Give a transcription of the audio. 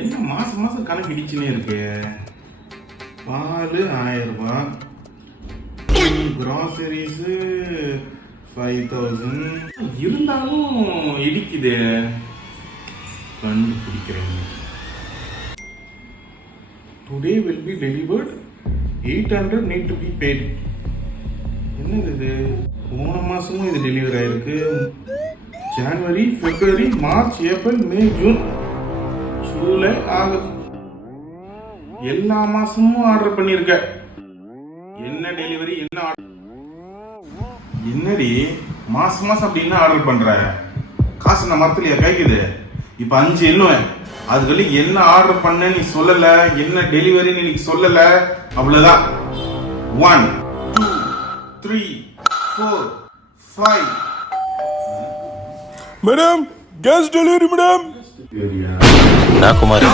என்ன மாசம் மாசம் கணக்கு இடிச்சுனே இருக்கு. பால் 1000 ரூபாய், கிராசரிஸ் 5000 இருந்தாலும் இடிக்குது. கண்டுபிடிக்கிறேன். Today will be delivered 800 need to be paid. என்னது இது? போன மாசமும் இது டெலிவரி ஆயிருக்கு. ஜனவரி, பிப்ரவரி, மார்ச், ஏப்ரல், மே, ஜூன், ஜூலை, ஆகஸ்ட் எல்லா மாசமும் ஆர்டர் பண்ணிருக்க. என்ன டெலிவரி, என்ன ஆர்டர்? என்னடி மாசம் மாசம் அப்படி என்ன ஆர்டர் பண்ற? காசு நான் மரத்துலயா கைக்குது? இப்ப 5 எண்ணுவேன். அதுக்குள்ள என்ன ஆர்டர் பண்ண நீ சொல்லல, என்ன டெலிவரி நீ சொல்லல, அவ்வளவுதான். 1 2 3 4 5. Madam, gas delivery madam. சரியா? நான் குமார்.